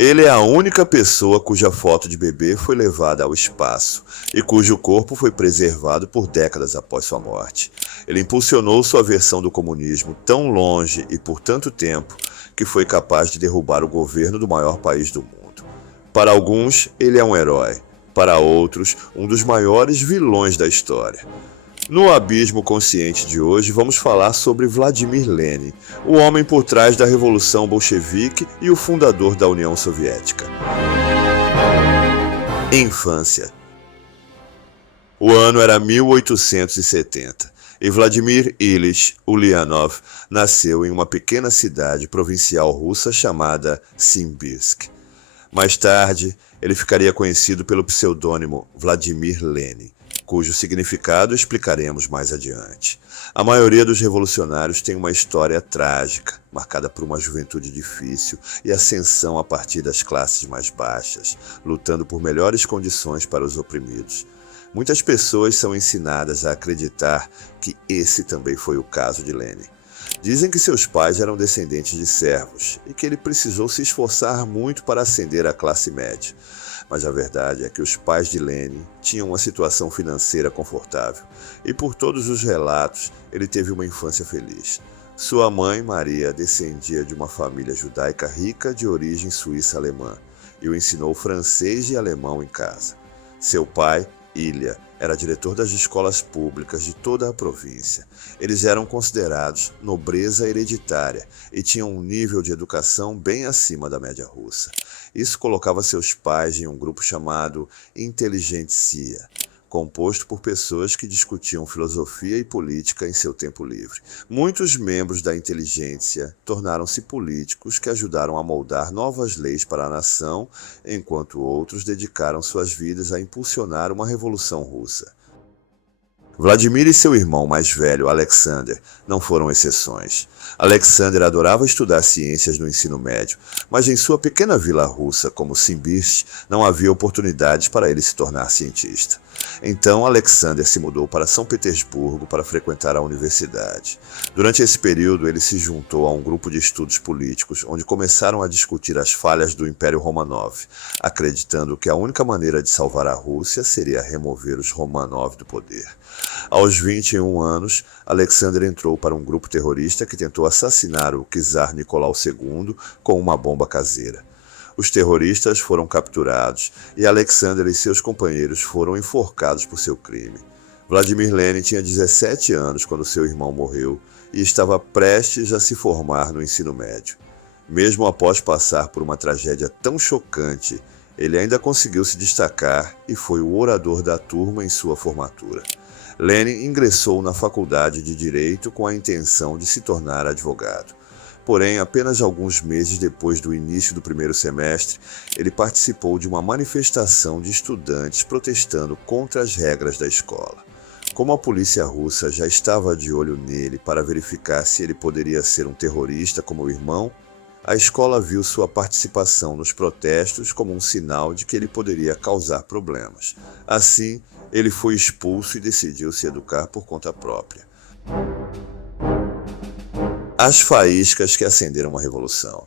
Ele é a única pessoa cuja foto de bebê foi levada ao espaço e cujo corpo foi preservado por décadas após sua morte. Ele impulsionou sua versão do comunismo tão longe e por tanto tempo que foi capaz de derrubar o governo do maior país do mundo. Para alguns, ele é um herói. Para outros, um dos maiores vilões da história. No Abismo Consciente de hoje, vamos falar sobre Vladimir Lenin, o homem por trás da Revolução Bolchevique e o fundador da União Soviética. Infância. O ano era 1870 e Vladimir Ilyich Ulyanov nasceu em uma pequena cidade provincial russa chamada Simbirsk. Mais tarde, ele ficaria conhecido pelo pseudônimo Vladimir Lenin, cujo significado explicaremos mais adiante. A maioria dos revolucionários tem uma história trágica, marcada por uma juventude difícil e ascensão a partir das classes mais baixas, lutando por melhores condições para os oprimidos. Muitas pessoas são ensinadas a acreditar que esse também foi o caso de Lenin. Dizem que seus pais eram descendentes de servos e que ele precisou se esforçar muito para ascender à classe média. Mas a verdade é que os pais de Lenin tinham uma situação financeira confortável e, por todos os relatos, ele teve uma infância feliz. Sua mãe, Maria, descendia de uma família judaica rica de origem suíça-alemã e o ensinou francês e alemão em casa. Seu pai, Ilya, era diretor das escolas públicas de toda a província. Eles eram considerados nobreza hereditária e tinham um nível de educação bem acima da média russa. Isso colocava seus pais em um grupo chamado Inteligentsia, composto por pessoas que discutiam filosofia e política em seu tempo livre. Muitos membros da inteligência tornaram-se políticos que ajudaram a moldar novas leis para a nação, enquanto outros dedicaram suas vidas a impulsionar uma revolução russa. Vladimir e seu irmão mais velho, Alexander, não foram exceções. Alexander adorava estudar ciências no ensino médio, mas em sua pequena vila russa, como Simbirsk, não havia oportunidades para ele se tornar cientista. Então, Alexander se mudou para São Petersburgo para frequentar a universidade. Durante esse período, ele se juntou a um grupo de estudos políticos, onde começaram a discutir as falhas do Império Romanov, acreditando que a única maneira de salvar a Rússia seria remover os Romanov do poder. Aos 21 anos, Alexander entrou para um grupo terrorista que tentou assassinar o czar Nicolau II com uma bomba caseira. Os terroristas foram capturados e Alexander e seus companheiros foram enforcados por seu crime. Vladimir Lenin tinha 17 anos quando seu irmão morreu e estava prestes a se formar no ensino médio. Mesmo após passar por uma tragédia tão chocante, ele ainda conseguiu se destacar e foi o orador da turma em sua formatura. Lenin ingressou na faculdade de Direito com a intenção de se tornar advogado. Porém, apenas alguns meses depois do início do primeiro semestre, ele participou de uma manifestação de estudantes protestando contra as regras da escola. Como a polícia russa já estava de olho nele para verificar se ele poderia ser um terrorista como o irmão, a escola viu sua participação nos protestos como um sinal de que ele poderia causar problemas. Assim, ele foi expulso e decidiu se educar por conta própria. As faíscas que acenderam a revolução.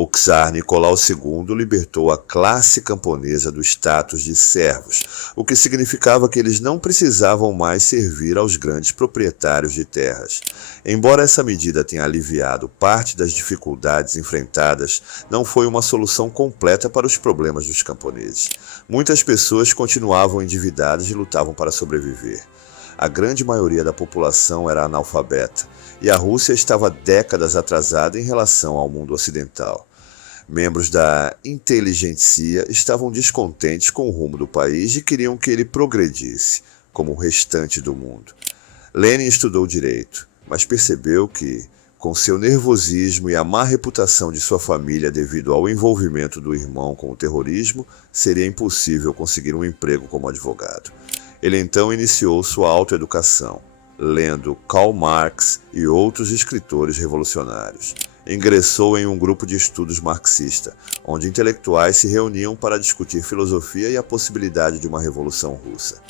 O czar Nicolau II libertou a classe camponesa do status de servos, o que significava que eles não precisavam mais servir aos grandes proprietários de terras. Embora essa medida tenha aliviado parte das dificuldades enfrentadas, não foi uma solução completa para os problemas dos camponeses. Muitas pessoas continuavam endividadas e lutavam para sobreviver. A grande maioria da população era analfabeta, e a Rússia estava décadas atrasada em relação ao mundo ocidental. Membros da inteligentsia estavam descontentes com o rumo do país e queriam que ele progredisse, como o restante do mundo. Lenin estudou direito, mas percebeu que, com seu nervosismo e a má reputação de sua família devido ao envolvimento do irmão com o terrorismo, seria impossível conseguir um emprego como advogado. Ele então iniciou sua autoeducação, lendo Karl Marx e outros escritores revolucionários. Ingressou em um grupo de estudos marxista, onde intelectuais se reuniam para discutir filosofia e a possibilidade de uma revolução russa.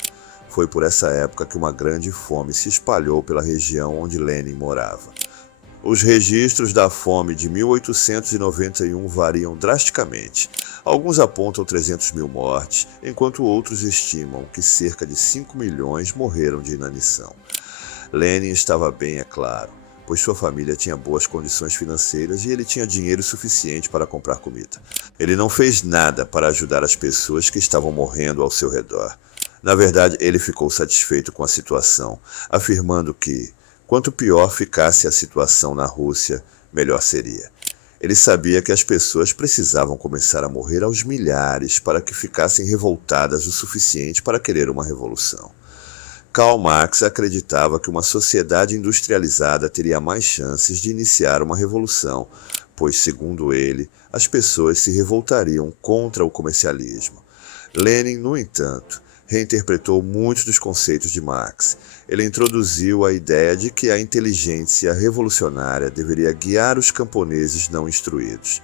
Foi por essa época que uma grande fome se espalhou pela região onde Lenin morava. Os registros da fome de 1891 variam drasticamente. Alguns apontam 300 mil mortes, enquanto outros estimam que cerca de 5 milhões morreram de inanição. Lenin estava bem, é claro, pois sua família tinha boas condições financeiras e ele tinha dinheiro suficiente para comprar comida. Ele não fez nada para ajudar as pessoas que estavam morrendo ao seu redor. Na verdade, ele ficou satisfeito com a situação, afirmando que, quanto pior ficasse a situação na Rússia, melhor seria. Ele sabia que as pessoas precisavam começar a morrer aos milhares para que ficassem revoltadas o suficiente para querer uma revolução. Karl Marx acreditava que uma sociedade industrializada teria mais chances de iniciar uma revolução, pois, segundo ele, as pessoas se revoltariam contra o comercialismo. Lenin, no entanto, reinterpretou muitos dos conceitos de Marx. Ele introduziu a ideia de que a inteligência revolucionária deveria guiar os camponeses não instruídos.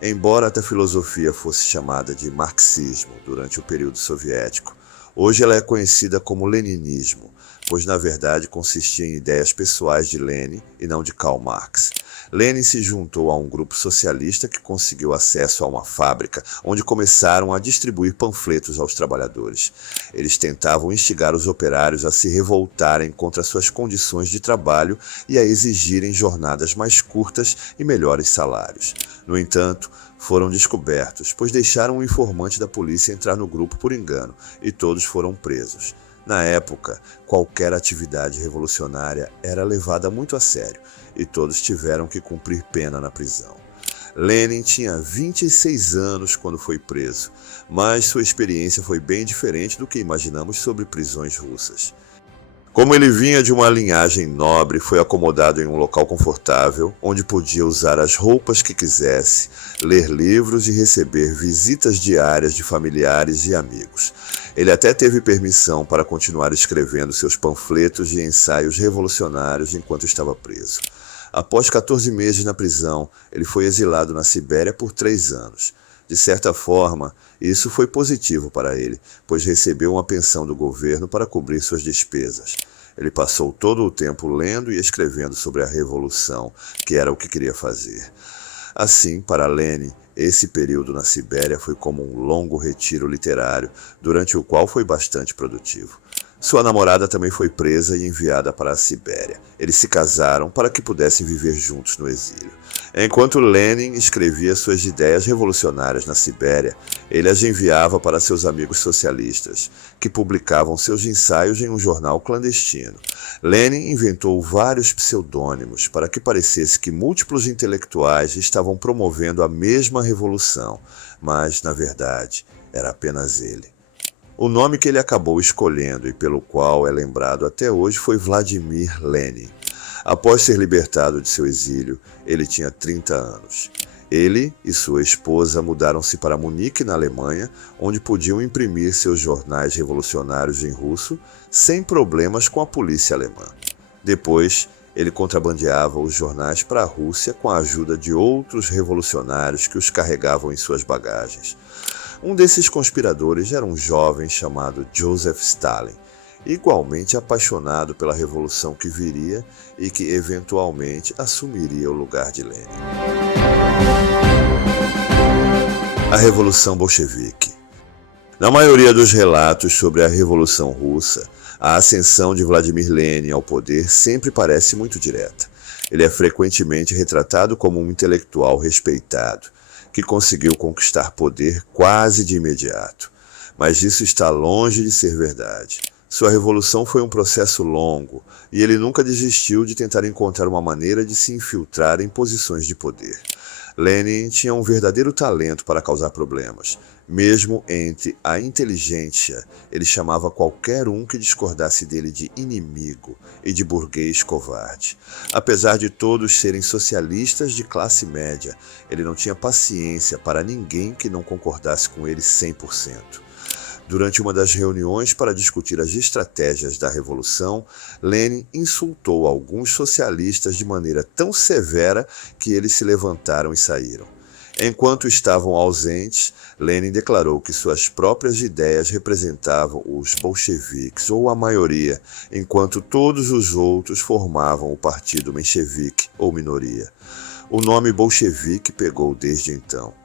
Embora a filosofia fosse chamada de marxismo durante o período soviético, hoje ela é conhecida como leninismo, pois na verdade consistia em ideias pessoais de Lenin e não de Karl Marx. Lenin se juntou a um grupo socialista que conseguiu acesso a uma fábrica, onde começaram a distribuir panfletos aos trabalhadores. Eles tentavam instigar os operários a se revoltarem contra suas condições de trabalho e a exigirem jornadas mais curtas e melhores salários. No entanto, foram descobertos, pois deixaram um informante da polícia entrar no grupo por engano, e todos foram presos. Na época, qualquer atividade revolucionária era levada muito a sério, e todos tiveram que cumprir pena na prisão. Lenin tinha 26 anos quando foi preso, mas sua experiência foi bem diferente do que imaginamos sobre prisões russas. Como ele vinha de uma linhagem nobre, foi acomodado em um local confortável, onde podia usar as roupas que quisesse, ler livros e receber visitas diárias de familiares e amigos. Ele até teve permissão para continuar escrevendo seus panfletos e ensaios revolucionários enquanto estava preso. Após 14 meses na prisão, ele foi exilado na Sibéria por 3 anos. De certa forma, isso foi positivo para ele, pois recebeu uma pensão do governo para cobrir suas despesas. Ele passou todo o tempo lendo e escrevendo sobre a revolução, que era o que queria fazer. Assim, para Lenin, esse período na Sibéria foi como um longo retiro literário, durante o qual foi bastante produtivo. Sua namorada também foi presa e enviada para a Sibéria. Eles se casaram para que pudessem viver juntos no exílio. Enquanto Lenin escrevia suas ideias revolucionárias na Sibéria, ele as enviava para seus amigos socialistas, que publicavam seus ensaios em um jornal clandestino. Lenin inventou vários pseudônimos para que parecesse que múltiplos intelectuais estavam promovendo a mesma revolução, mas, na verdade, era apenas ele. O nome que ele acabou escolhendo e pelo qual é lembrado até hoje foi Vladimir Lenin. Após ser libertado de seu exílio, ele tinha 30 anos. Ele e sua esposa mudaram-se para Munique, na Alemanha, onde podiam imprimir seus jornais revolucionários em russo sem problemas com a polícia alemã. Depois, ele contrabandeava os jornais para a Rússia com a ajuda de outros revolucionários que os carregavam em suas bagagens. Um desses conspiradores era um jovem chamado Joseph Stalin, igualmente apaixonado pela revolução que viria e que eventualmente assumiria o lugar de Lenin. A Revolução Bolchevique. Na maioria dos relatos sobre a Revolução Russa, a ascensão de Vladimir Lenin ao poder sempre parece muito direta. Ele é frequentemente retratado como um intelectual respeitado, que conseguiu conquistar poder quase de imediato. Mas isso está longe de ser verdade. Sua revolução foi um processo longo, e ele nunca desistiu de tentar encontrar uma maneira de se infiltrar em posições de poder. Lenin tinha um verdadeiro talento para causar problemas. Mesmo entre a inteligência, ele chamava qualquer um que discordasse dele de inimigo e de burguês covarde. Apesar de todos serem socialistas de classe média, ele não tinha paciência para ninguém que não concordasse com ele 100%. Durante uma das reuniões para discutir as estratégias da Revolução, Lenin insultou alguns socialistas de maneira tão severa que eles se levantaram e saíram. Enquanto estavam ausentes, Lenin declarou que suas próprias ideias representavam os bolcheviques, ou a maioria, enquanto todos os outros formavam o partido menchevique, ou minoria. O nome bolchevique pegou desde então.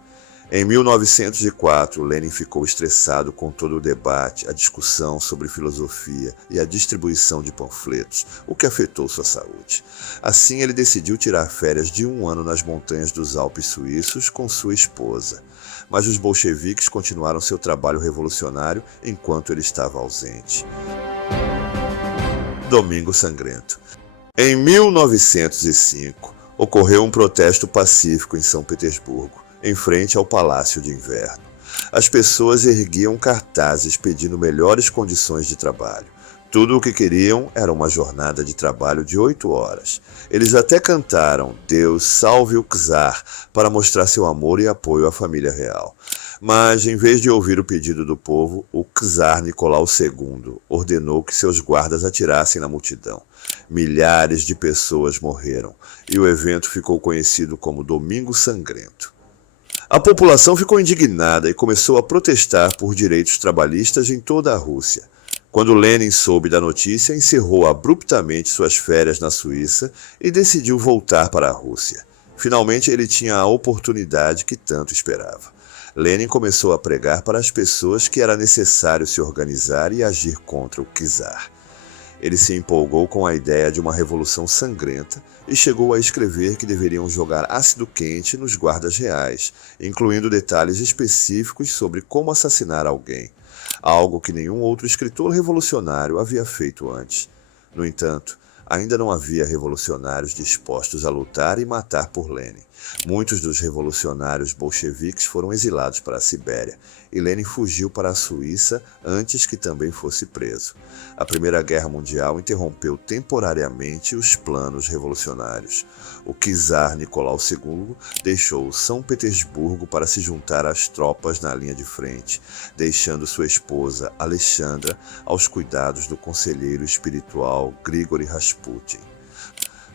Em 1904, Lenin ficou estressado com todo o debate, a discussão sobre filosofia e a distribuição de panfletos, o que afetou sua saúde. Assim, ele decidiu tirar férias de 1 ano nas montanhas dos Alpes suíços com sua esposa. Mas os bolcheviques continuaram seu trabalho revolucionário enquanto ele estava ausente. Domingo Sangrento. Em 1905, ocorreu um protesto pacífico em São Petersburgo, em frente ao Palácio de Inverno. As pessoas erguiam cartazes pedindo melhores condições de trabalho. Tudo o que queriam era uma jornada de trabalho de 8 horas. Eles até cantaram Deus salve o czar para mostrar seu amor e apoio à família real. Mas, em vez de ouvir o pedido do povo, o czar Nicolau II ordenou que seus guardas atirassem na multidão. Milhares de pessoas morreram e o evento ficou conhecido como Domingo Sangrento. A população ficou indignada e começou a protestar por direitos trabalhistas em toda a Rússia. Quando Lenin soube da notícia, encerrou abruptamente suas férias na Suíça e decidiu voltar para a Rússia. Finalmente, ele tinha a oportunidade que tanto esperava. Lenin começou a pregar para as pessoas que era necessário se organizar e agir contra o czar. Ele se empolgou com a ideia de uma revolução sangrenta e chegou a escrever que deveriam jogar ácido quente nos guardas reais, incluindo detalhes específicos sobre como assassinar alguém, algo que nenhum outro escritor revolucionário havia feito antes. No entanto, ainda não havia revolucionários dispostos a lutar e matar por Lenin. Muitos dos revolucionários bolcheviques foram exilados para a Sibéria, e Lenin fugiu para a Suíça antes que também fosse preso. A Primeira Guerra Mundial interrompeu temporariamente os planos revolucionários. O czar Nicolau II deixou São Petersburgo para se juntar às tropas na linha de frente, deixando sua esposa, Alexandra, aos cuidados do conselheiro espiritual Grigori Rasputin.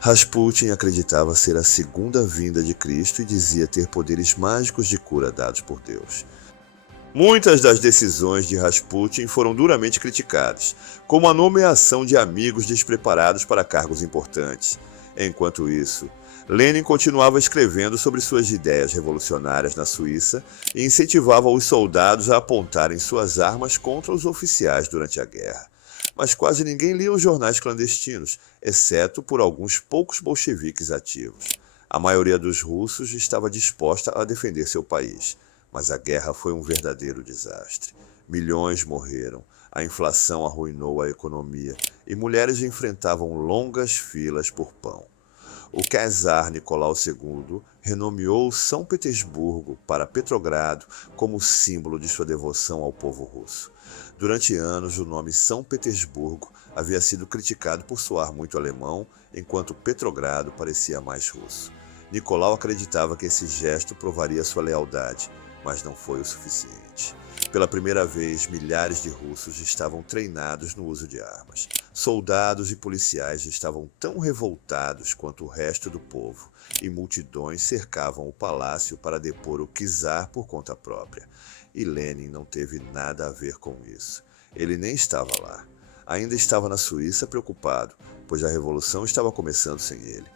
Rasputin acreditava ser a segunda vinda de Cristo e dizia ter poderes mágicos de cura dados por Deus. Muitas das decisões de Rasputin foram duramente criticadas, como a nomeação de amigos despreparados para cargos importantes. Enquanto isso, Lenin continuava escrevendo sobre suas ideias revolucionárias na Suíça e incentivava os soldados a apontarem suas armas contra os oficiais durante a guerra. Mas quase ninguém lia os jornais clandestinos, exceto por alguns poucos bolcheviques ativos. A maioria dos russos estava disposta a defender seu país, mas a guerra foi um verdadeiro desastre. Milhões morreram, a inflação arruinou a economia e mulheres enfrentavam longas filas por pão. O czar Nicolau II renomeou São Petersburgo para Petrogrado como símbolo de sua devoção ao povo russo. Durante anos, o nome São Petersburgo havia sido criticado por soar muito alemão, enquanto Petrogrado parecia mais russo. Nicolau acreditava que esse gesto provaria sua lealdade, mas não foi o suficiente. Pela primeira vez, milhares de russos estavam treinados no uso de armas. Soldados e policiais estavam tão revoltados quanto o resto do povo, e multidões cercavam o palácio para depor o czar por conta própria. E Lenin não teve nada a ver com isso. Ele nem estava lá. Ainda estava na Suíça preocupado, pois a revolução estava começando sem ele.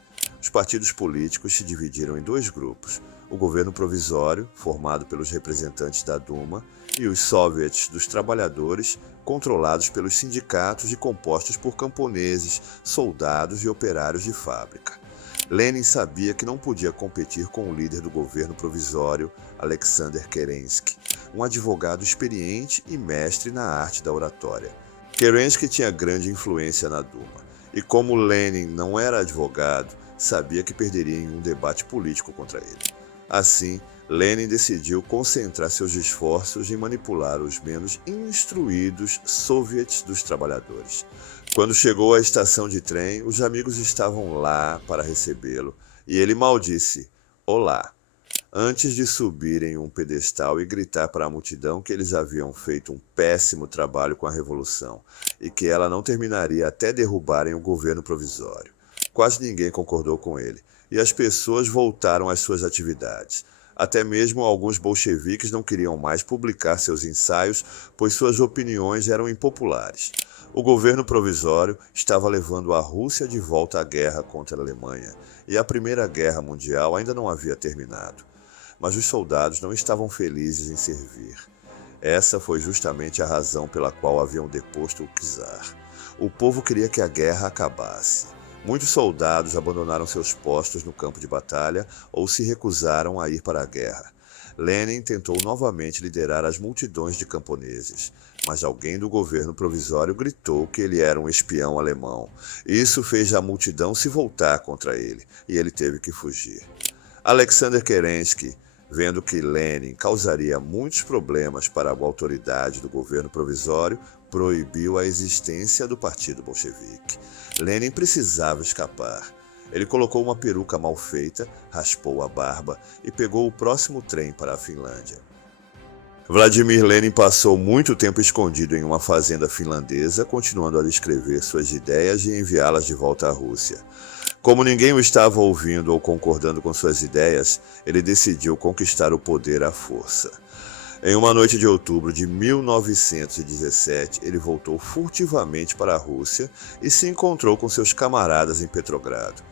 Os partidos políticos se dividiram em 2 grupos: o governo provisório, formado pelos representantes da Duma, e os soviets dos trabalhadores, controlados pelos sindicatos e compostos por camponeses, soldados e operários de fábrica. Lenin sabia que não podia competir com o líder do governo provisório, Alexander Kerensky, um advogado experiente e mestre na arte da oratória. Kerensky tinha grande influência na Duma, e como Lenin não era advogado, sabia que perderia em um debate político contra ele. Assim, Lenin decidiu concentrar seus esforços em manipular os menos instruídos soviets dos trabalhadores. Quando chegou à estação de trem, os amigos estavam lá para recebê-lo, e ele maldisse: "Olá", antes de subir em um pedestal e gritar para a multidão que eles haviam feito um péssimo trabalho com a revolução, e que ela não terminaria até derrubarem o governo provisório. Quase ninguém concordou com ele, e as pessoas voltaram às suas atividades. Até mesmo alguns bolcheviques não queriam mais publicar seus ensaios, pois suas opiniões eram impopulares. O governo provisório estava levando a Rússia de volta à guerra contra a Alemanha, e a Primeira Guerra Mundial ainda não havia terminado. Mas os soldados não estavam felizes em servir. Essa foi justamente a razão pela qual haviam deposto o czar. O povo queria que a guerra acabasse. Muitos soldados abandonaram seus postos no campo de batalha ou se recusaram a ir para a guerra. Lenin tentou novamente liderar as multidões de camponeses, mas alguém do governo provisório gritou que ele era um espião alemão. Isso fez a multidão se voltar contra ele, e ele teve que fugir. Alexander Kerensky, vendo que Lenin causaria muitos problemas para a autoridade do governo provisório, proibiu a existência do Partido Bolchevique. Lenin precisava escapar. Ele colocou uma peruca mal feita, raspou a barba e pegou o próximo trem para a Finlândia. Vladimir Lenin passou muito tempo escondido em uma fazenda finlandesa, continuando a escrever suas ideias e enviá-las de volta à Rússia. Como ninguém o estava ouvindo ou concordando com suas ideias, ele decidiu conquistar o poder à força. Em uma noite de outubro de 1917, ele voltou furtivamente para a Rússia e se encontrou com seus camaradas em Petrogrado.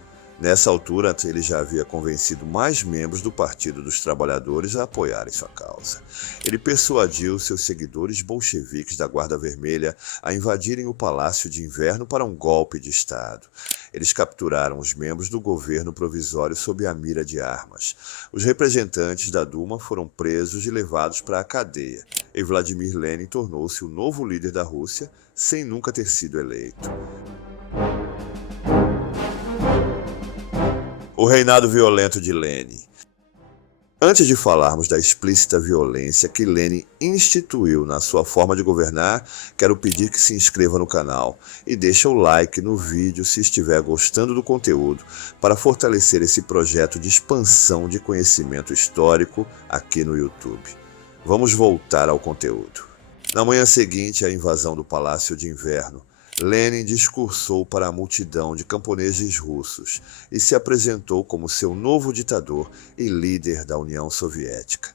Nessa altura, ele já havia convencido mais membros do Partido dos Trabalhadores a apoiarem sua causa. Ele persuadiu seus seguidores bolcheviques da Guarda Vermelha a invadirem o Palácio de Inverno para um golpe de Estado. Eles capturaram os membros do governo provisório sob a mira de armas. Os representantes da Duma foram presos e levados para a cadeia, e Vladimir Lenin tornou-se o novo líder da Rússia, sem nunca ter sido eleito. O reinado violento de Lenin. Antes de falarmos da explícita violência que Lenin instituiu na sua forma de governar, quero pedir que se inscreva no canal e deixe o like no vídeo se estiver gostando do conteúdo para fortalecer esse projeto de expansão de conhecimento histórico aqui no YouTube. Vamos voltar ao conteúdo. Na manhã seguinte à invasão do Palácio de Inverno, Lenin discursou para a multidão de camponeses russos e se apresentou como seu novo ditador e líder da União Soviética.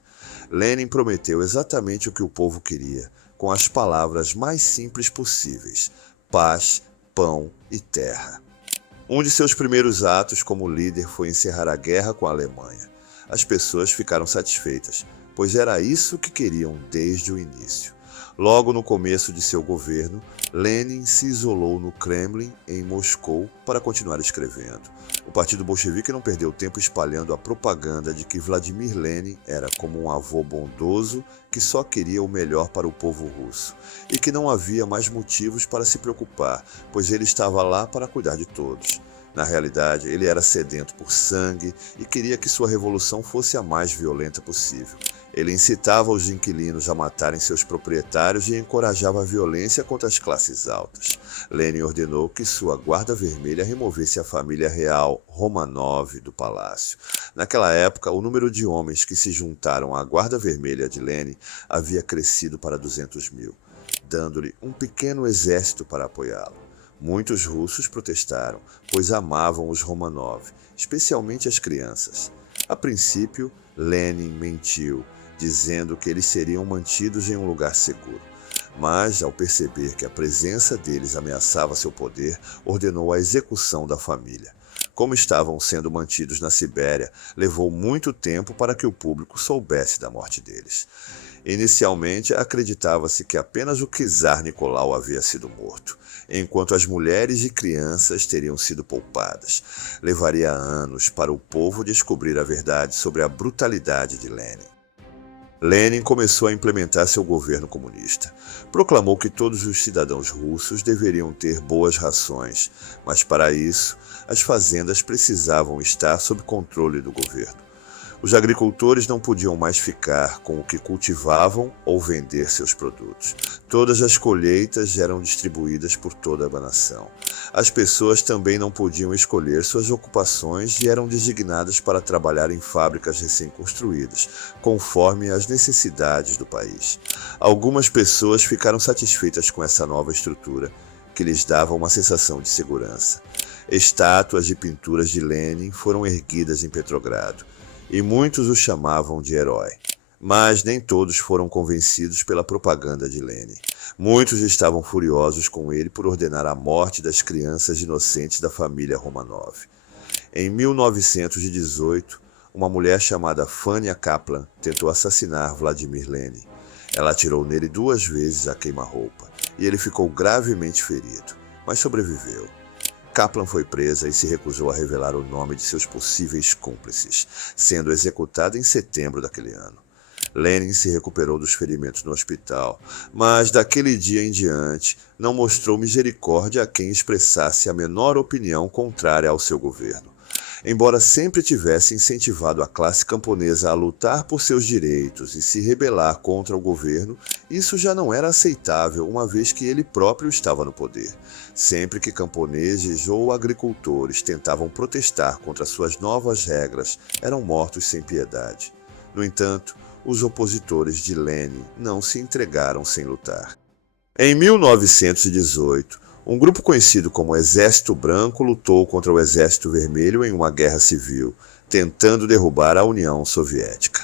Lenin prometeu exatamente o que o povo queria, com as palavras mais simples possíveis: paz, pão e terra. Um de seus primeiros atos como líder foi encerrar a guerra com a Alemanha. As pessoas ficaram satisfeitas, pois era isso que queriam desde o início. Logo no começo de seu governo, Lenin se isolou no Kremlin, em Moscou, para continuar escrevendo. O Partido Bolchevique não perdeu tempo espalhando a propaganda de que Vladimir Lenin era como um avô bondoso que só queria o melhor para o povo russo, e que não havia mais motivos para se preocupar, pois ele estava lá para cuidar de todos. Na realidade, ele era sedento por sangue e queria que sua revolução fosse a mais violenta possível. Ele incitava os inquilinos a matarem seus proprietários e encorajava a violência contra as classes altas. Lenin ordenou que sua Guarda Vermelha removesse a família real Romanov do palácio. Naquela época, o número de homens que se juntaram à Guarda Vermelha de Lenin havia crescido para 200 mil, dando-lhe um pequeno exército para apoiá-lo. Muitos russos protestaram, pois amavam os Romanov, especialmente as crianças. A princípio, Lenin mentiu, dizendo que eles seriam mantidos em um lugar seguro. Mas, ao perceber que a presença deles ameaçava seu poder, ordenou a execução da família. Como estavam sendo mantidos na Sibéria, levou muito tempo para que o público soubesse da morte deles. Inicialmente, acreditava-se que apenas o czar Nicolau havia sido morto, enquanto as mulheres e crianças teriam sido poupadas. Levaria anos para o povo descobrir a verdade sobre a brutalidade de Lenin. Lenin começou a implementar seu governo comunista. Proclamou que todos os cidadãos russos deveriam ter boas rações, mas para isso, as fazendas precisavam estar sob controle do governo. Os agricultores não podiam mais ficar com o que cultivavam ou vender seus produtos. Todas as colheitas eram distribuídas por toda a nação. As pessoas também não podiam escolher suas ocupações e eram designadas para trabalhar em fábricas recém-construídas, conforme as necessidades do país. Algumas pessoas ficaram satisfeitas com essa nova estrutura, que lhes dava uma sensação de segurança. Estátuas e pinturas de Lenin foram erguidas em Petrogrado, e muitos o chamavam de herói. Mas nem todos foram convencidos pela propaganda de Lenin. Muitos estavam furiosos com ele por ordenar a morte das crianças inocentes da família Romanov. Em 1918, uma mulher chamada Fania Kaplan tentou assassinar Vladimir Lenin. Ela atirou nele 2 vezes a queima-roupa e ele ficou gravemente ferido, mas sobreviveu. Kaplan foi presa e se recusou a revelar o nome de seus possíveis cúmplices, sendo executada em setembro daquele ano. Lenin se recuperou dos ferimentos no hospital, mas daquele dia em diante não mostrou misericórdia a quem expressasse a menor opinião contrária ao seu governo. Embora sempre tivesse incentivado a classe camponesa a lutar por seus direitos e se rebelar contra o governo, isso já não era aceitável uma vez que ele próprio estava no poder. Sempre que camponeses ou agricultores tentavam protestar contra suas novas regras, eram mortos sem piedade. No entanto, os opositores de Lenin não se entregaram sem lutar. Em 1918, um grupo conhecido como Exército Branco lutou contra o Exército Vermelho em uma guerra civil, tentando derrubar a União Soviética.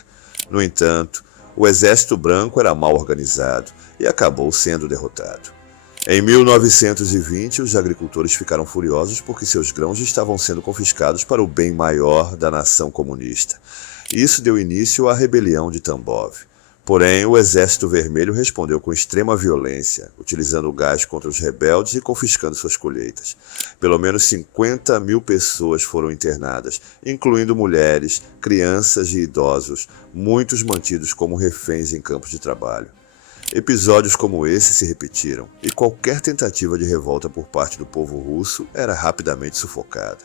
No entanto, o Exército Branco era mal organizado e acabou sendo derrotado. Em 1920, os agricultores ficaram furiosos porque seus grãos estavam sendo confiscados para o bem maior da nação comunista. Isso deu início à rebelião de Tambov. Porém, o Exército Vermelho respondeu com extrema violência, utilizando gás contra os rebeldes e confiscando suas colheitas. Pelo menos 50 mil pessoas foram internadas, incluindo mulheres, crianças e idosos, muitos mantidos como reféns em campos de trabalho. Episódios como esse se repetiram, e qualquer tentativa de revolta por parte do povo russo era rapidamente sufocada.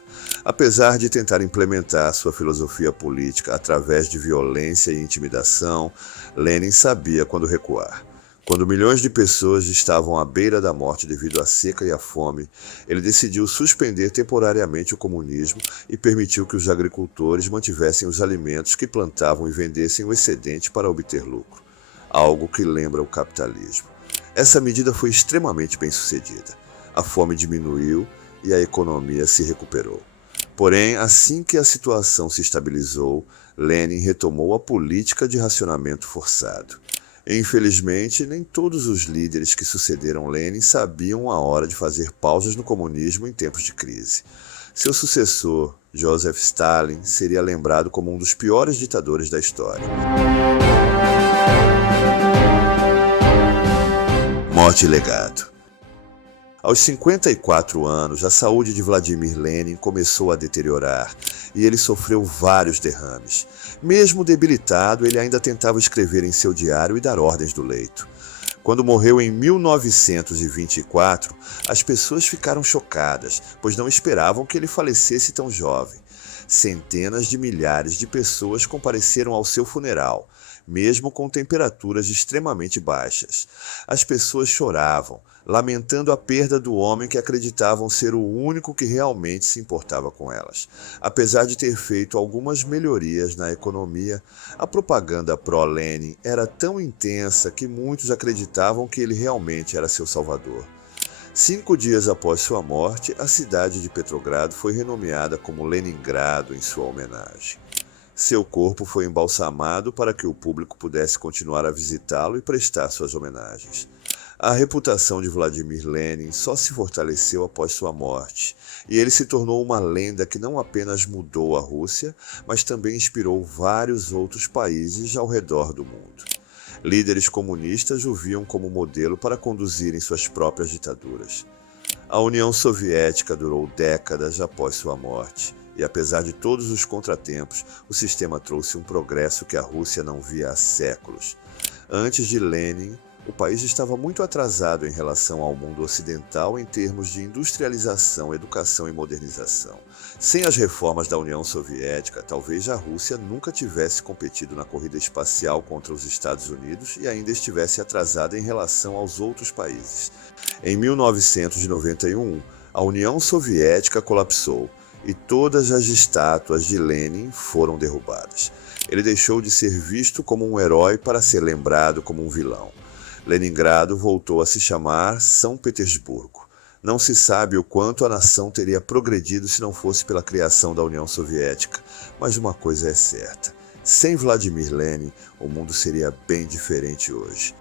Apesar de tentar implementar sua filosofia política através de violência e intimidação, Lenin sabia quando recuar. Quando milhões de pessoas estavam à beira da morte devido à seca e à fome, ele decidiu suspender temporariamente o comunismo e permitiu que os agricultores mantivessem os alimentos que plantavam e vendessem o excedente para obter lucro. Algo que lembra o capitalismo. Essa medida foi extremamente bem-sucedida. A fome diminuiu e a economia se recuperou. Porém, assim que a situação se estabilizou, Lenin retomou a política de racionamento forçado. Infelizmente, nem todos os líderes que sucederam Lenin sabiam a hora de fazer pausas no comunismo em tempos de crise. Seu sucessor, Joseph Stalin, seria lembrado como um dos piores ditadores da história. Morte e legado. Aos 54 anos, a saúde de Vladimir Lenin começou a deteriorar e ele sofreu vários derrames. Mesmo debilitado, ele ainda tentava escrever em seu diário e dar ordens do leito. Quando morreu em 1924, as pessoas ficaram chocadas, pois não esperavam que ele falecesse tão jovem. Centenas de milhares de pessoas compareceram ao seu funeral, mesmo com temperaturas extremamente baixas. As pessoas choravam, lamentando a perda do homem que acreditavam ser o único que realmente se importava com elas. Apesar de ter feito algumas melhorias na economia, a propaganda pró-Lenin era tão intensa que muitos acreditavam que ele realmente era seu salvador. 5 dias após sua morte, a cidade de Petrogrado foi renomeada como Leningrado em sua homenagem. Seu corpo foi embalsamado para que o público pudesse continuar a visitá-lo e prestar suas homenagens. A reputação de Vladimir Lenin só se fortaleceu após sua morte, e ele se tornou uma lenda que não apenas mudou a Rússia, mas também inspirou vários outros países ao redor do mundo. Líderes comunistas o viam como modelo para conduzirem suas próprias ditaduras. A União Soviética durou décadas após sua morte, e apesar de todos os contratempos, o sistema trouxe um progresso que a Rússia não via há séculos. Antes de Lenin, o país estava muito atrasado em relação ao mundo ocidental em termos de industrialização, educação e modernização. Sem as reformas da União Soviética, talvez a Rússia nunca tivesse competido na corrida espacial contra os Estados Unidos e ainda estivesse atrasada em relação aos outros países. Em 1991, a União Soviética colapsou e todas as estátuas de Lenin foram derrubadas. Ele deixou de ser visto como um herói para ser lembrado como um vilão. Leningrado voltou a se chamar São Petersburgo. Não se sabe o quanto a nação teria progredido se não fosse pela criação da União Soviética, mas uma coisa é certa: sem Vladimir Lenin, o mundo seria bem diferente hoje.